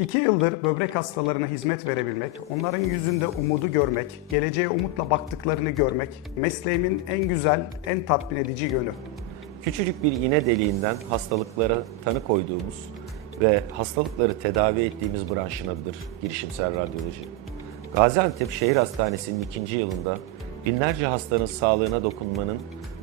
İki yıldır böbrek hastalarına hizmet verebilmek, onların yüzünde umudu görmek, geleceğe umutla baktıklarını görmek mesleğimin en güzel, en tatmin edici yönü. Küçücük bir iğne deliğinden hastalıklara tanı koyduğumuz ve hastalıkları tedavi ettiğimiz branşın adıdır girişimsel radyoloji. Gaziantep Şehir Hastanesi'nin ikinci yılında binlerce hastanın sağlığına dokunmanın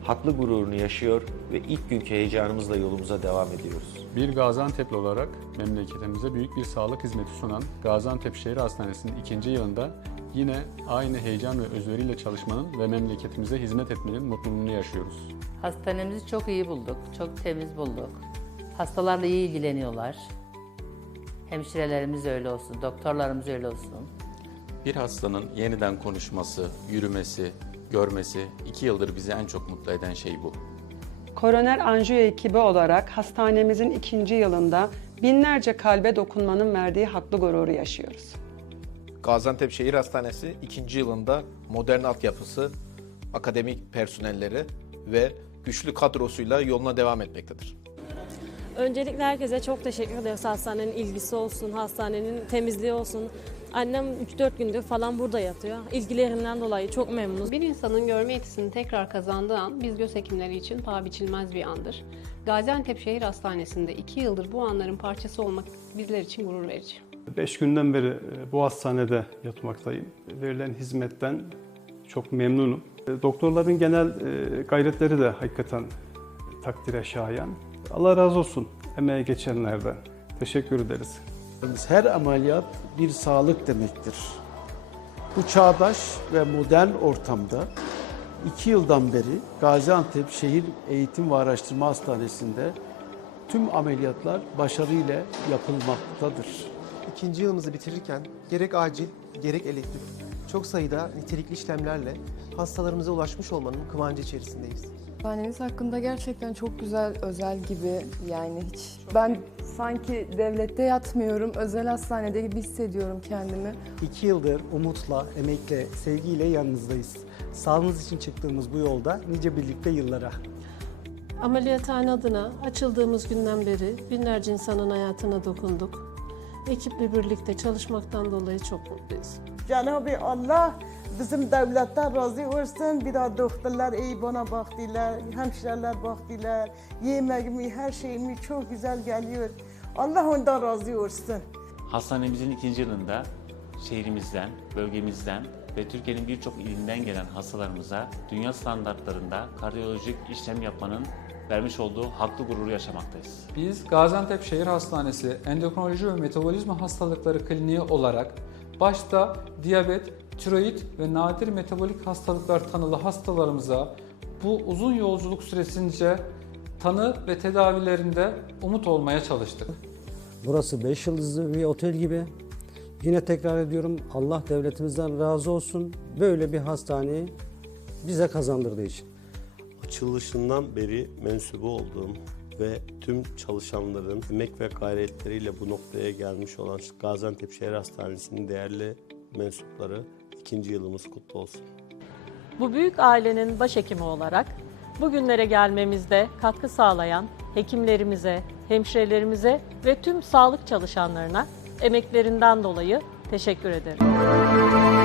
haklı gururunu yaşıyor ve ilk günkü heyecanımızla yolumuza devam ediyoruz. Bir Gaziantep'li olarak memleketimize büyük bir sağlık hizmeti sunan Gaziantep Şehir Hastanesi'nin ikinci yılında yine aynı heyecan ve özveriyle çalışmanın ve memleketimize hizmet etmenin mutluluğunu yaşıyoruz. Hastanemizi çok iyi bulduk, çok temiz bulduk. Hastalarla iyi ilgileniyorlar. Hemşirelerimiz öyle olsun, doktorlarımız öyle olsun. Bir hastanın yeniden konuşması, yürümesi, görmesi iki yıldır bizi en çok mutlu eden şey bu. Koroner anjiyo ekibi olarak hastanemizin ikinci yılında binlerce kalbe dokunmanın verdiği haklı gururu yaşıyoruz. Gaziantep Şehir Hastanesi ikinci yılında modern altyapısı, akademik personelleri ve güçlü kadrosuyla yoluna devam etmektedir. Öncelikle herkese çok teşekkür ederiz. Hastanenin ilgisi olsun, hastanenin temizliği olsun. Annem 3-4 gündür falan burada yatıyor. İlgilerinden dolayı çok memnunuz. Bir insanın görme yetisini tekrar kazandığı an biz göz hekimleri için paha biçilmez bir andır. Gaziantep Şehir Hastanesi'nde iki yıldır bu anların parçası olmak bizler için gurur verici. 5 günden beri e, bu hastanede yatmaktayım. Verilen hizmetten çok memnunum. E, Doktorların genel e, gayretleri de hakikaten takdire şayan. Allah razı olsun emeğe geçenlerden. Teşekkür ederiz. Her ameliyat bir sağlık demektir. Bu çağdaş ve modern ortamda iki yıldan beri Gaziantep Şehir Eğitim ve Araştırma Hastanesi'nde tüm ameliyatlar başarıyla yapılmaktadır. İkinci yılımızı bitirirken gerek acil gerek elektif çok sayıda nitelikli işlemlerle hastalarımıza ulaşmış olmanın kıvancı içerisindeyiz. Hastaneniz hakkında gerçekten çok güzel, özel gibi yani hiç... Ben sanki devlette yatmıyorum, özel hastanede gibi hissediyorum kendimi. İki yıldır umutla, emekle, sevgiyle yanınızdayız. Sağlığınız için çıktığımız bu yolda nice birlikte yıllara. Ameliyathane adına açıldığımız günden beri binlerce insanın hayatına dokunduk. Ekiple birlikte çalışmaktan dolayı çok mutluyuz. Cenab-ı Allah bizim devletten razı olsun. Bir daha doktorlar iyi bana baktılar, hemşireler baktılar. Yemeğimi, her şeyimi çok güzel geliyor. Allah ondan razı olsun. Hastanemizin ikinci yılında şehrimizden, bölgemizden ve Türkiye'nin birçok ilinden gelen hastalarımıza dünya standartlarında kardiyolojik işlem yapmanın vermiş olduğu haklı gururu yaşamaktayız. Biz Gaziantep Şehir Hastanesi Endokrinoloji ve Metabolizma Hastalıkları Kliniği olarak başta diyabet, tiroid ve nadir metabolik hastalıklar tanılı hastalarımıza bu uzun yolculuk süresince tanı ve tedavilerinde umut olmaya çalıştık. Burası 5 yıldızlı bir otel gibi. Yine tekrar ediyorum Allah devletimizden razı olsun. Böyle bir hastaneyi bize kazandırdığı için. Açılışından beri mensubu olduğum ve tüm çalışanların emek ve gayretleriyle bu noktaya gelmiş olan Gaziantep Şehir Hastanesi'nin değerli mensupları ikinci yılımız kutlu olsun. Bu büyük ailenin başhekimi olarak bugünlere gelmemizde katkı sağlayan hekimlerimize, hemşirelerimize ve tüm sağlık çalışanlarına emeklerinden dolayı teşekkür ederim.